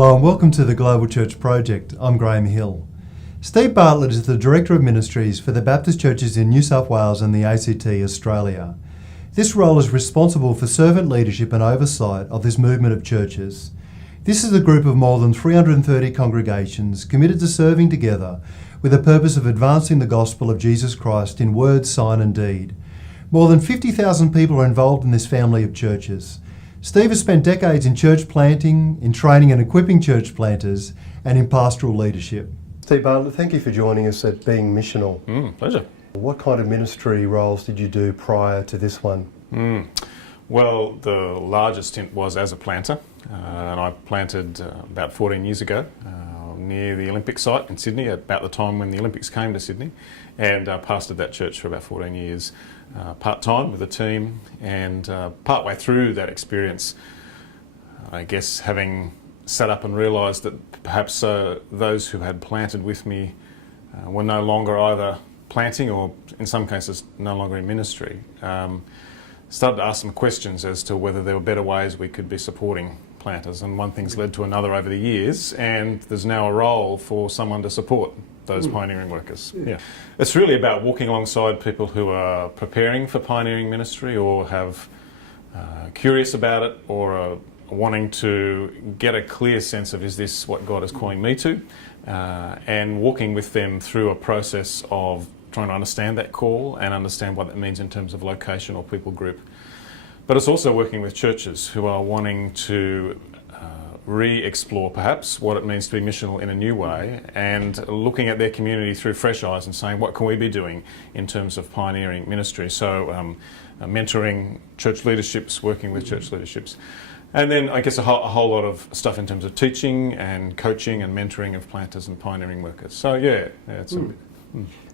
Hello and welcome to the Global Church Project. I'm Graham Hill. Steve Bartlett is the Director of Ministries for the Baptist churches in New South Wales and the ACT Australia. This role is responsible for servant leadership and oversight of this movement of churches. This is a group of more than 330 congregations committed to serving together with the purpose of advancing the gospel of Jesus Christ in word, sign and deed. More than 50,000 people are involved in this family of churches. Steve has spent decades in church planting, in training and equipping church planters, and in pastoral leadership. Steve Bartlett, thank you for joining us at Being Missional. Pleasure. What kind of ministry roles did you do prior to this one? Well, the largest stint was as a planter, and I planted about 14 years ago near the Olympic site in Sydney, at about the time when the Olympics came to Sydney, and pastored that church for about 14 years. Part-time with a team, and partway through that experience, I guess having sat up and realised that perhaps those who had planted with me were no longer either planting or in some cases no longer in ministry, started to ask some questions as to whether there were better ways we could be supporting planters, and one thing's led to another over the years, and there's now a role for someone to support those pioneering workers. Yeah. It's really about walking alongside people who are preparing for pioneering ministry or have curious about it or are wanting to get a clear sense of, is this what God is calling me to? And walking with them through a process of trying to understand that call and understand what that means in terms of location or people group. But it's also working with churches who are wanting to re-explore perhaps what it means to be missional in a new way, and looking at their community through fresh eyes and saying, what can we be doing in terms of pioneering ministry? So mentoring church leaderships, working with church leaderships. And then I guess a whole lot of stuff in terms of teaching and coaching and mentoring of planters and pioneering workers. So yeah it's a bit.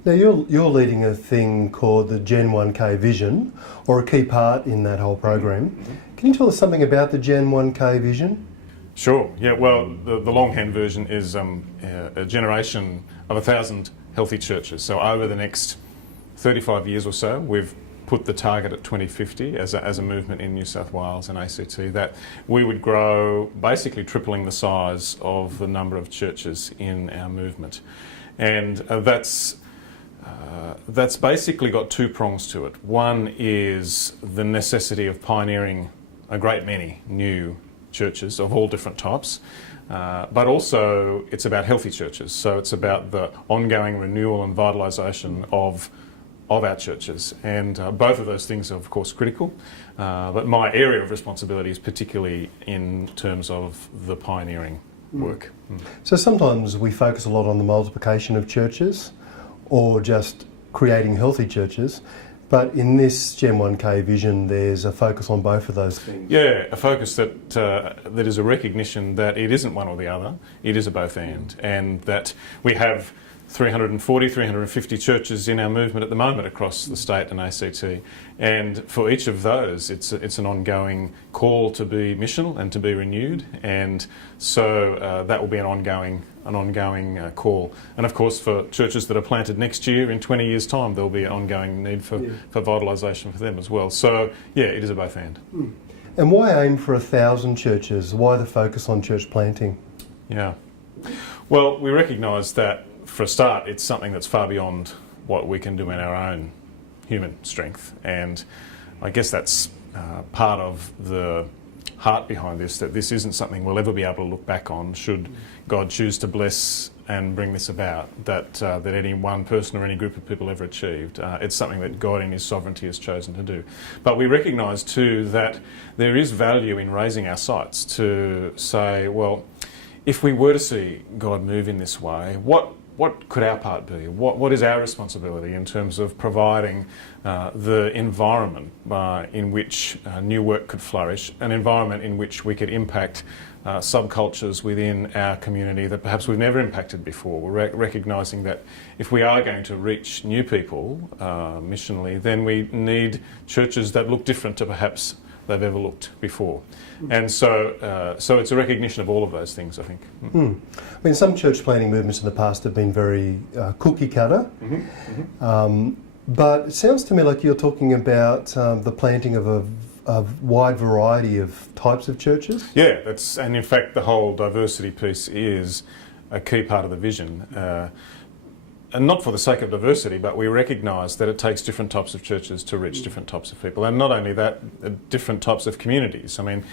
Now you're leading a thing called the Gen 1K Vision, or a key part in that whole program. Can you tell us something about the Gen 1K Vision? Sure. Yeah. Well, the longhand version is a generation of 1,000 healthy churches. So over the next 35 years or so, we've put the target at 2050 as a movement in New South Wales and ACT, that we would grow, basically tripling the size of the number of churches in our movement, and that's basically got two prongs to it. One is the necessity of pioneering a great many new churches of all different types, but also it's about healthy churches. So it's about the ongoing renewal and vitalisation of our churches, and both of those things are of course critical, but my area of responsibility is particularly in terms of the pioneering work. So sometimes we focus a lot on the multiplication of churches or just creating healthy churches, but in this Gen 1K vision there's a focus on both of those things. Yeah, a focus that is a recognition that it isn't one or the other, it is a both and that we have 340, 350 churches in our movement at the moment across the state and ACT, and for each of those it's an ongoing call to be missional and to be renewed, and so that will be an ongoing call. And of course for churches that are planted next year, in 20 years time, there'll be an ongoing need for vitalisation for them as well. So yeah, it is a both and. And why aim for 1,000 churches? Why the focus on church planting? Yeah, well, we recognise that for a start, it's something that's far beyond what we can do in our own human strength, and I guess that's part of the heart behind this, that this isn't something we'll ever be able to look back on should God choose to bless and bring this about, that any one person or any group of people ever achieved. It's something that God in His sovereignty has chosen to do. But we recognise too that there is value in raising our sights to say, well, if we were to see God move in this way, what could our part be? What is our responsibility in terms of providing the environment in which new work could flourish, an environment in which we could impact subcultures within our community that perhaps we've never impacted before? We're recognising that if we are going to reach new people missionally, then we need churches that look different to perhaps they've ever looked before. And so it's a recognition of all of those things, I think. I mean, some church planting movements in the past have been very cookie cutter, but it sounds to me like you're talking about the planting of a wide variety of types of churches? Yeah, and in fact the whole diversity piece is a key part of the vision. And not for the sake of diversity, but we recognise that it takes different types of churches to reach different types of people. And not only that, different types of communities. I mean,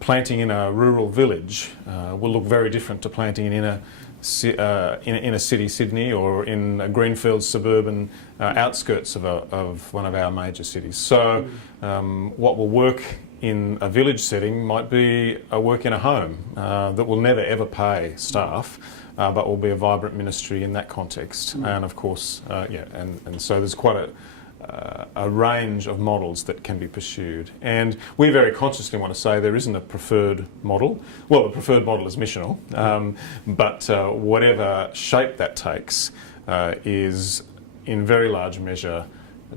planting in a rural village will look very different to planting in a city, Sydney, or in a greenfield suburban outskirts of one of our major cities. So what will work in a village setting might be a work in a home that will never ever pay staff, but will be a vibrant ministry in that context. And of course, and so there's quite a range of models that can be pursued. And we very consciously want to say there isn't a preferred model. Well, the preferred model is missional, but whatever shape that takes is in very large measure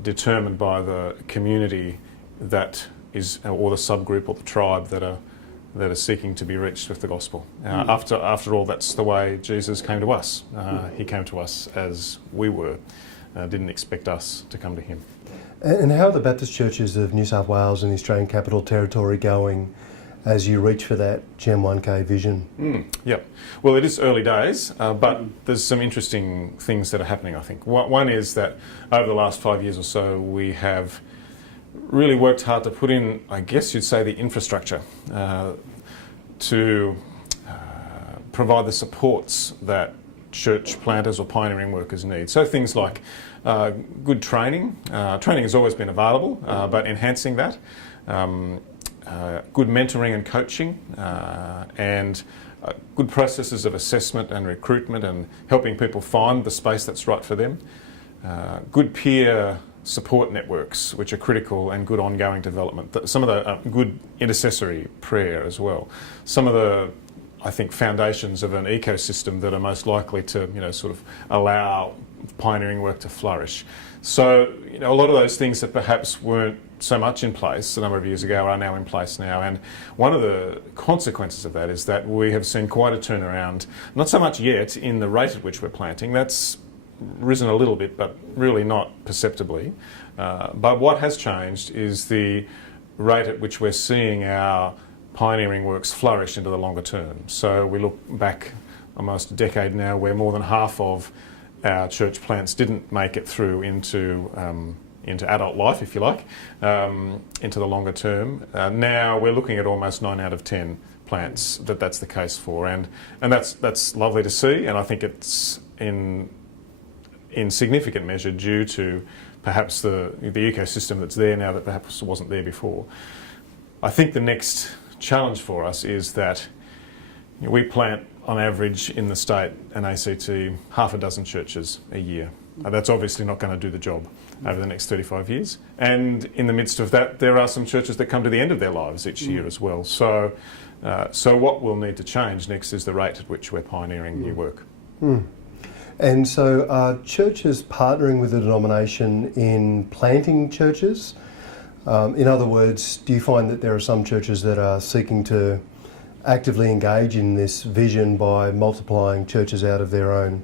determined by the community that is, or the subgroup or the tribe that are seeking to be reached with the gospel. After all, that's the way Jesus came to us. He came to us as we were. Didn't expect us to come to him. And how are the Baptist churches of New South Wales and the Australian Capital Territory going as you reach for that Gem 1K vision? Yep. Well, it is early days, but there's some interesting things that are happening, I think. One is that over the last 5 years or so, we have really worked hard to put in, I guess you'd say, the infrastructure to provide the supports that church planters or pioneering workers need. So things like good training. Training has always been available, but enhancing that. Good mentoring and coaching, and good processes of assessment and recruitment and helping people find the space that's right for them. Good peer support networks, which are critical, and good ongoing development. Some of the good intercessory prayer as well. Some of the, I think, foundations of an ecosystem that are most likely to, sort of allow pioneering work to flourish. So, a lot of those things that perhaps weren't so much in place a number of years ago are now in place now. And one of the consequences of that is that we have seen quite a turnaround, not so much yet in the rate at which we're planting. That's risen a little bit, but really not perceptibly. But what has changed is the rate at which we're seeing our pioneering works flourish into the longer term. So we look back almost a decade now where more than half of our church plants didn't make it through into adult life, if you like, into the longer term. Now we're looking at almost 9 out of 10 plants that's the case for, and that's lovely to see, and I think it's in significant measure due to perhaps the ecosystem that's there now that perhaps wasn't there before. I think the next challenge for us is that we plant on average in the state and ACT half a dozen churches a year. That's obviously not going to do the job over the next 35 years. And in the midst of that, there are some churches that come to the end of their lives each year as well. So what we'll need to change next is the rate at which we're pioneering new work. And so are churches partnering with the denomination in planting churches? In other words, do you find that there are some churches that are seeking to actively engage in this vision by multiplying churches out of their own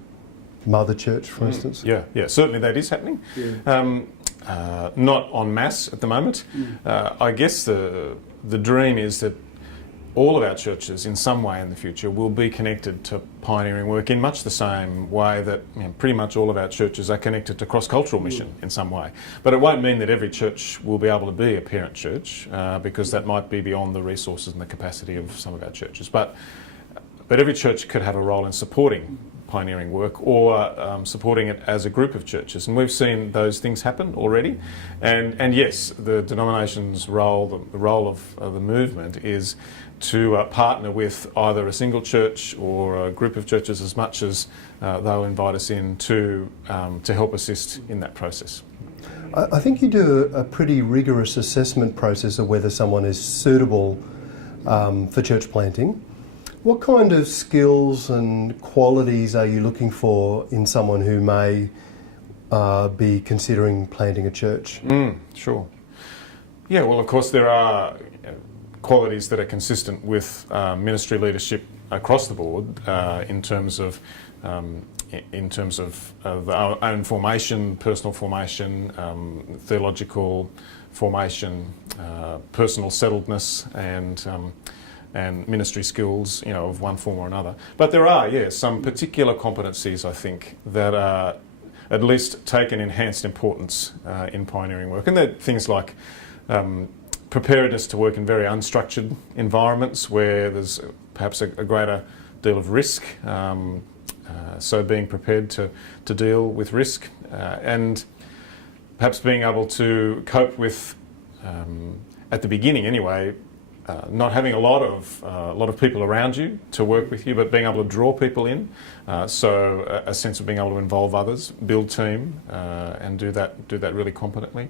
mother church, for instance? Yeah, certainly that is happening. Not en masse at the moment. I guess the dream is that all of our churches in some way in the future will be connected to pioneering work in much the same way that pretty much all of our churches are connected to cross-cultural mission in some way. But it won't mean that every church will be able to be a parent church because that might be beyond the resources and the capacity of some of our churches. But every church could have a role in supporting pioneering work or supporting it as a group of churches. And we've seen those things happen already. And yes, the denomination's role, the role of the movement is to partner with either a single church or a group of churches as much as they'll invite us in to help assist in that process. I think you do a pretty rigorous assessment process of whether someone is suitable for church planting. What kind of skills and qualities are you looking for in someone who may be considering planting a church? Sure. Yeah, well, of course, there are qualities that are consistent with ministry leadership across the board in terms of in terms of our own formation, personal formation, theological formation, personal settledness, and ministry skills, of one form or another. But there are, some particular competencies, I think, that are at least take an enhanced importance in pioneering work. And they're things like preparedness to work in very unstructured environments where there's perhaps a greater deal of risk. So being prepared to deal with risk and perhaps being able to cope with, at the beginning anyway, not having a lot of people around you to work with you, but being able to draw people in. So a sense of being able to involve others, build team, and do that really competently.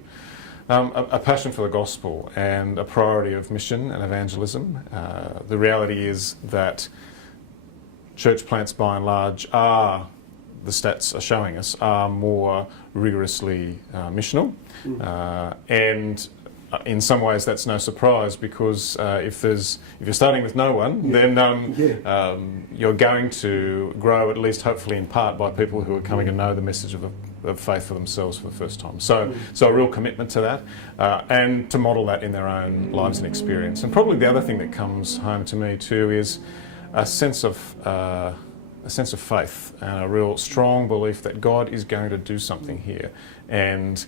A passion for the gospel and a priority of mission and evangelism. The reality is that church plants, by and large, the stats are showing us, are more rigorously missional, and in some ways that's no surprise, because if you're starting with no one, then you're going to grow, at least hopefully in part, by people who are coming to know the message of faith for themselves for the first time. So a real commitment to that, and to model that in their own lives and experience. And probably the other thing that comes home to me too is a sense of faith and a real strong belief that God is going to do something here. And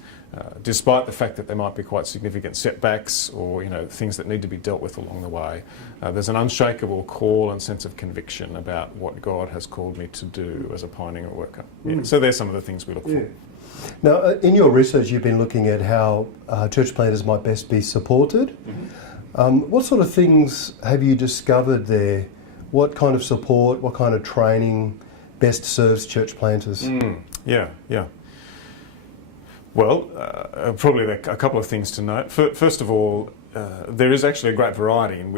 despite the fact that there might be quite significant setbacks or things that need to be dealt with along the way, there's an unshakable call and sense of conviction about what God has called me to do as a pioneering worker. So there's some of the things we look for. Now, in your research, you've been looking at how church planters might best be supported. What sort of things have you discovered there? What kind of support, what kind of training best serves church planters? Well, probably a couple of things to note. First of all, there is actually a great variety in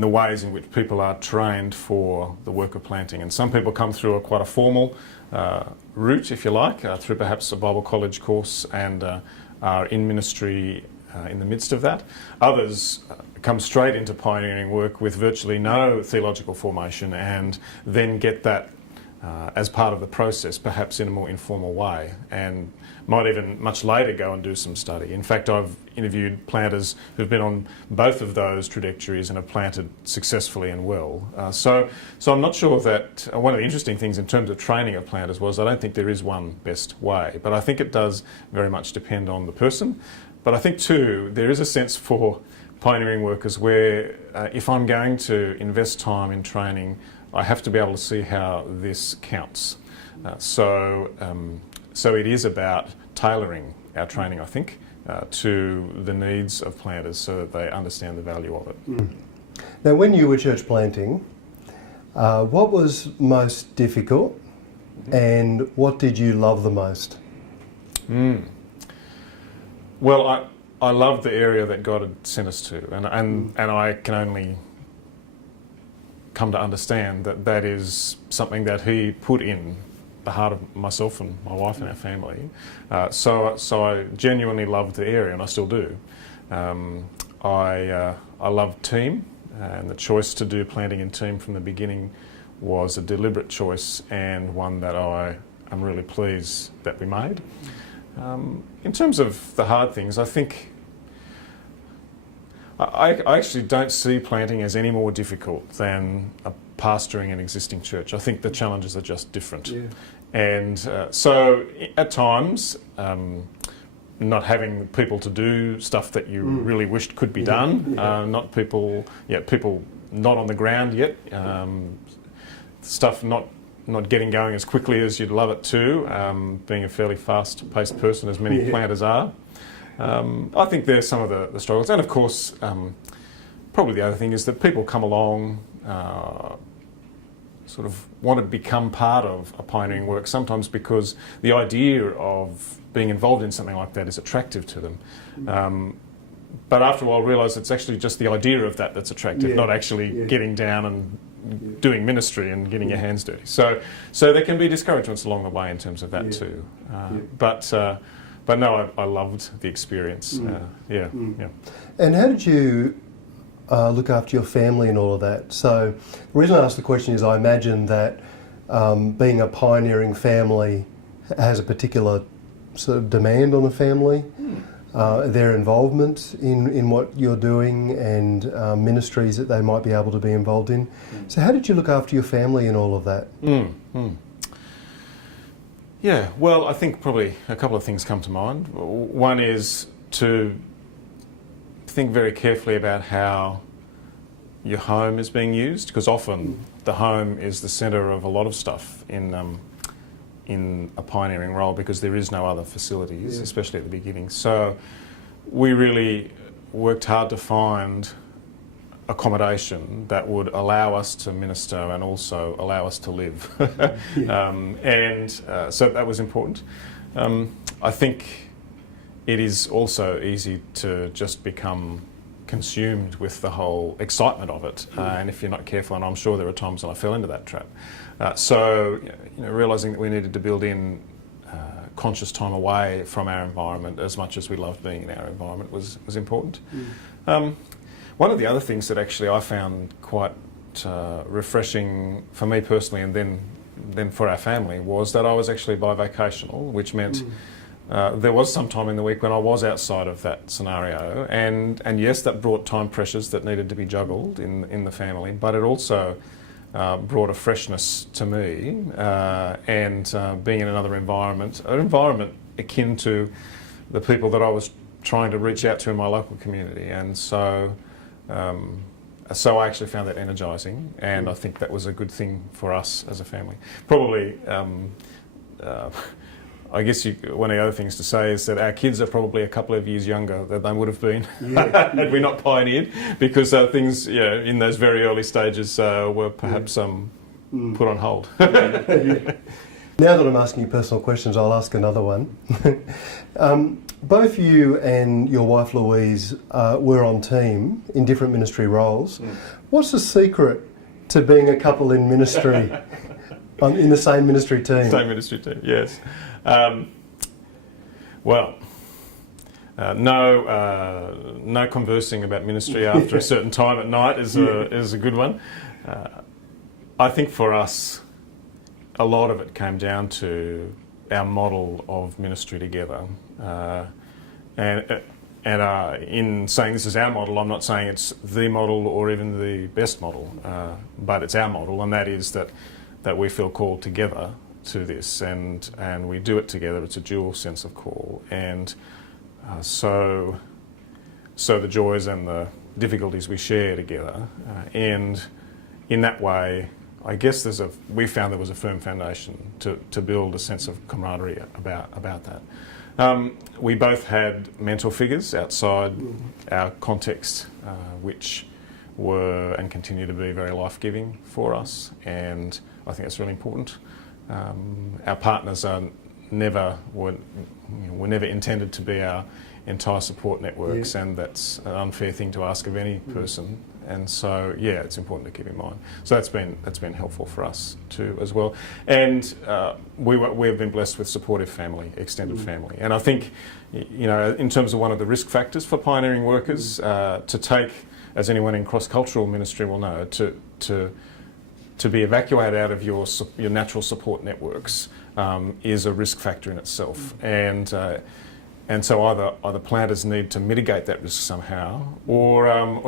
the ways in which people are trained for the work of planting. And some people come through quite a formal route, if you like, through perhaps a Bible college course, and are in ministry in the midst of that. Others come straight into pioneering work with virtually no theological formation, and then get that as part of the process, perhaps in a more informal way, and might even much later go and do some study. In fact, I've interviewed planters who've been on both of those trajectories and have planted successfully and well. So I'm not sure that one of the interesting things in terms of training of planters was I don't think there is one best way, but I think it does very much depend on the person. But I think too, there is a sense for pioneering workers where if I'm going to invest time in training, I have to be able to see how this counts. So it is about tailoring our training, I think, to the needs of planters so that they understand the value of it. Now, when you were church planting, what was most difficult and what did you love the most? Well, I loved the area that God had sent us to, and I can only come to understand that is something that He put in the heart of myself and my wife and our family. So I genuinely loved the area, and I still do. I love team, and the choice to do planting in team from the beginning was a deliberate choice, and one that I am really pleased that we made. In terms of the hard things, I think I actually don't see planting as any more difficult than pastoring an existing church. I think the challenges are just different. And so at times, not having people to do stuff that you really wished could be done, not people not on the ground yet, stuff not getting going as quickly as you'd love it to, being a fairly fast-paced person, as many planters are. I think there's some of the struggles. And of course, probably the other thing is that people come along, sort of want to become part of a pioneering work, sometimes because the idea of being involved in something like that is attractive to them. But after a while realise it's actually just the idea of that's attractive, not actually getting down and doing ministry and getting your hands dirty. So there can be discouragements along the way in terms of that too. But no, I loved the experience. And how did you look after your family and all of that. So the reason I ask the question is I imagine that being a pioneering family has a particular sort of demand on the family, their involvement in what you're doing and ministries that they might be able to be involved in. So how did you look after your family and all of that? Yeah, well, I think probably a couple of things come to mind. One is to think very carefully about how your home is being used, because often the home is the centre of a lot of stuff in a pioneering role, because there is no other facilities, especially at the beginning. So we really worked hard to find accommodation that would allow us to minister and also allow us to live. So that was important. I think it is also easy to just become consumed with the whole excitement of it, and if you're not careful, and I'm sure there are times when I fell into that trap. So realising that we needed to build in conscious time away from our environment as much as we loved being in our environment was important. One of the other things that actually I found quite refreshing for me personally, and then for our family, was that I was actually bivocational, which meant there was some time in the week when I was outside of that scenario, and yes, that brought time pressures that needed to be juggled in the family, but it also brought a freshness to me, and being in another environment, an environment akin to the people that I was trying to reach out to in my local community, and so I actually found that energising, and I think that was a good thing for us as a family. Probably, I guess one of the other things to say is that our kids are probably a couple of years younger than they would have been had we not pioneered, because things in those very early stages were perhaps put on hold. Now that I'm asking you personal questions, I'll ask another one. Both you and your wife Louise were on team in different ministry roles. What's the secret to being a couple in ministry, in the same ministry team? Same ministry team, yes. No conversing about ministry after a certain time at night is a good one. I think for us, a lot of it came down to our model of ministry together. And in saying this is our model, I'm not saying it's the model or even the best model, but it's our model, and that is that we feel called together to this, and we do it together. It's a dual sense of call, and so the joys and the difficulties we share together, and in that way, I guess we found there was a firm foundation to build a sense of camaraderie about that. We both had mentor figures outside our context, which were and continue to be very life-giving for us, and I think that's really important. Our partners were never intended to be our entire support networks, and that's an unfair thing to ask of any person. And so, it's important to keep in mind. So that's been helpful for us too, as well. And we have been blessed with supportive family, extended family. And I think, in terms of one of the risk factors for pioneering workers, to take, as anyone in cross-cultural ministry will know, to be evacuated out of your natural support networks is a risk factor in itself. And so either planters need to mitigate that risk somehow, or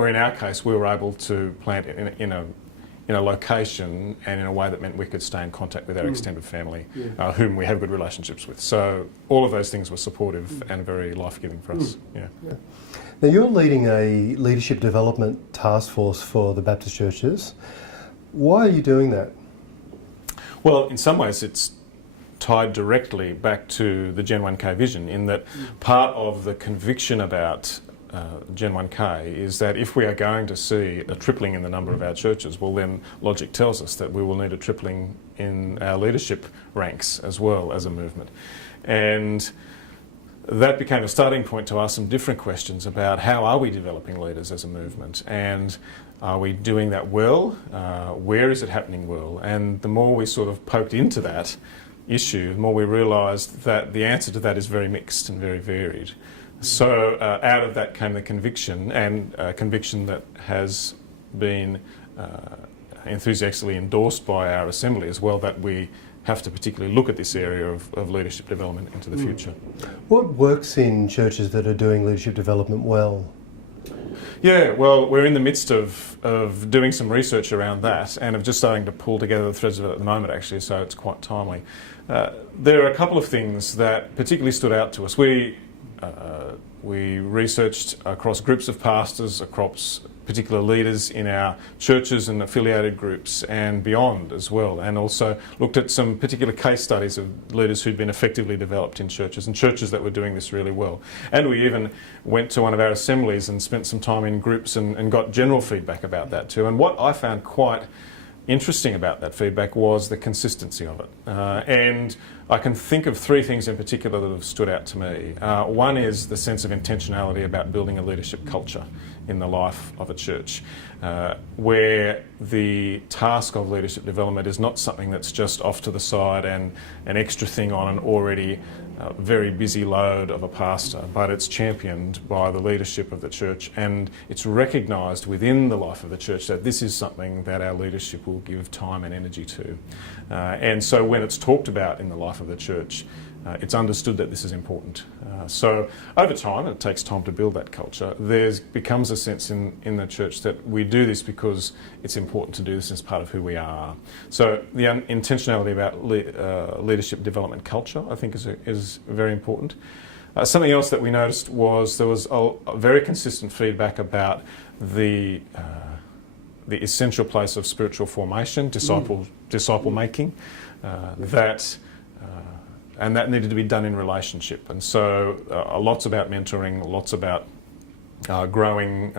in our case, we were able to plant in a location and in a way that meant we could stay in contact with our extended family, whom we have good relationships with. So all of those things were supportive and very life-giving for us. Now you're leading a leadership development task force for the Baptist churches. Why are you doing that? Well, in some ways it's tied directly back to the Gen 1K vision, in that part of the conviction about Gen 1K is that if we are going to see a tripling in the number of our churches, well then logic tells us that we will need a tripling in our leadership ranks as well as a movement. And that became a starting point to ask some different questions about how are we developing leaders as a movement, and are we doing that well? Where is it happening well? And the more we sort of poked into that issue, the more we realised that the answer to that is very mixed and very varied. So out of that came the conviction, and a conviction that has been enthusiastically endorsed by our assembly as well, that we have to particularly look at this area of leadership development into the future. What works in churches that are doing leadership development well? Yeah, well, we're in the midst of doing some research around that, and of just starting to pull together the threads of it at the moment, actually, so it's quite timely. There are a couple of things that particularly stood out to us. We researched across groups of pastors, across particular leaders in our churches and affiliated groups and beyond as well, and also looked at some particular case studies of leaders who'd been effectively developed in churches and churches that were doing this really well. And we even went to one of our assemblies and spent some time in groups and got general feedback about that too. And what I found quite interesting about that feedback was the consistency of it. And I can think of three things in particular that have stood out to me. One is the sense of intentionality about building a leadership culture in the life of a church, where the task of leadership development is not something that's just off to the side and an extra thing on an already very busy load of a pastor, but it's championed by the leadership of the church, and it's recognised within the life of the church that this is something that our leadership will give time and energy to. And so when it's talked about in the life of the church, it's understood that this is important. So over time, and it takes time to build that culture, there becomes a sense in the church that we do this because it's important to do this as part of who we are. So the intentionality about leadership development culture, I think, is very important. Something else that we noticed was there was a very consistent feedback about the essential place of spiritual formation, disciple making, and that needed to be done in relationship. And so lots about mentoring, lots about growing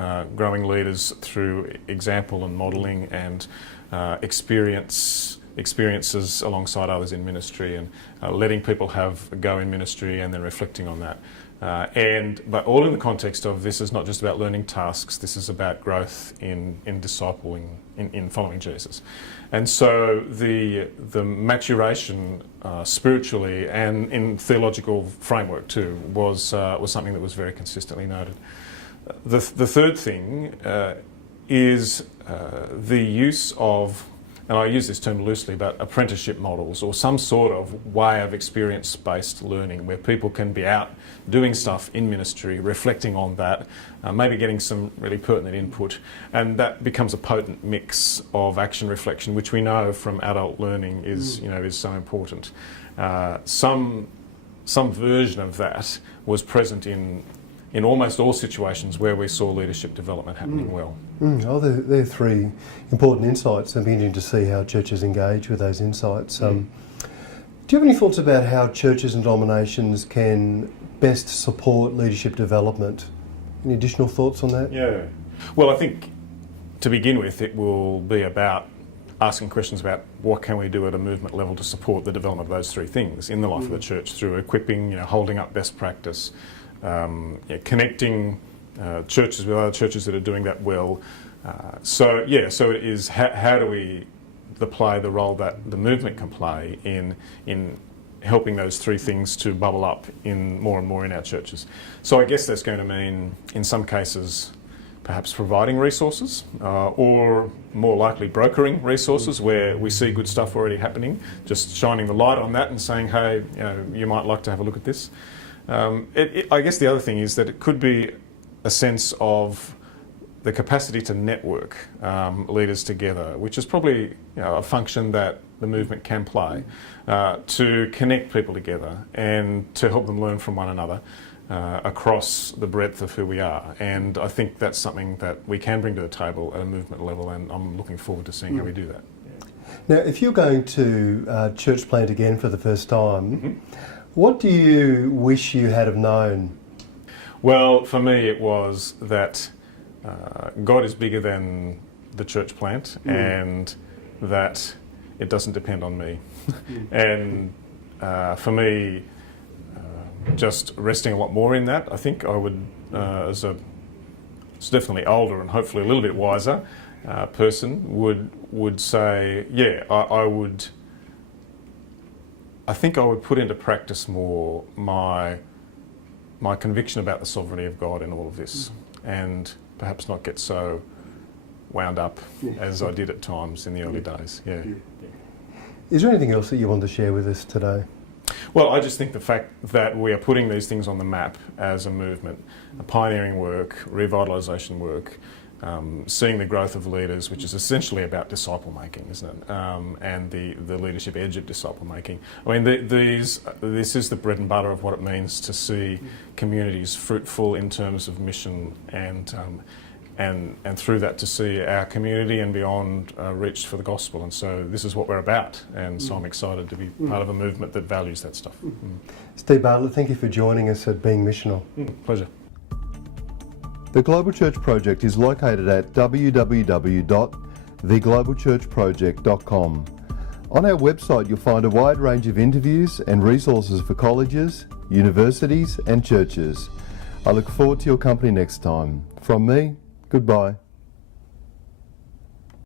leaders through example and modelling and experiences alongside others in ministry, and letting people have a go in ministry and then reflecting on that. But all in the context of this is not just about learning tasks, this is about growth in discipling, in following Jesus. And so the maturation spiritually and in theological framework too was something that was very consistently noted. The third thing is the use of, and I use this term loosely, but apprenticeship models or some sort of way of experience-based learning where people can be out doing stuff in ministry, reflecting on that, maybe getting some really pertinent input, and that becomes a potent mix of action reflection, which we know from adult learning is so important. Some version of that was present in almost all situations where we saw leadership development happening well. Oh, there are three important insights. It'll be interesting to see how churches engage with those insights. Do you have any thoughts about how churches and denominations can best support leadership development? Any additional thoughts on that? Yeah. Well, I think to begin with, it will be about asking questions about what can we do at a movement level to support the development of those three things in the life of the church through equipping, holding up best practice, connecting churches with other churches that are doing that well. So it is how do we play the role that the movement can play in helping those three things to bubble up in more and more in our churches. So I guess that's going to mean, in some cases, perhaps providing resources, or more likely brokering resources where we see good stuff already happening, just shining the light on that and saying, hey, you might like to have a look at this. I guess the other thing is that it could be a sense of the capacity to network leaders together, which is probably a function that the movement can play, to connect people together and to help them learn from one another across the breadth of who we are. And I think that's something that we can bring to the table at a movement level, and I'm looking forward to seeing how we do that. Now, if you're going to church plant again for the first time, what do you wish you had have known? Well, for me it was that God is bigger than the church plant, and that it doesn't depend on me. And for me, just resting a lot more in that, I think I would, as a definitely older and hopefully a little bit wiser person, would say, I think I would put into practice more my my conviction about the sovereignty of God in all of this, and perhaps not get so wound up as I did at times in the early days. Yeah. Is there anything else that you want to share with us today? Well, I just think the fact that we are putting these things on the map as a movement, a pioneering work, revitalisation work, seeing the growth of leaders, which is essentially about disciple making, isn't it? And the leadership edge of disciple making. I mean, this is the bread and butter of what it means to see communities fruitful in terms of mission, and through that to see our community and beyond reached for the gospel. And so this is what we're about. And so I'm excited to be part of a movement that values that stuff. Steve Bartlett, thank you for joining us at Being Missional. Pleasure. The Global Church Project is located at www.theglobalchurchproject.com. On our website you'll find a wide range of interviews and resources for colleges, universities and churches. I look forward to your company next time. From me, goodbye.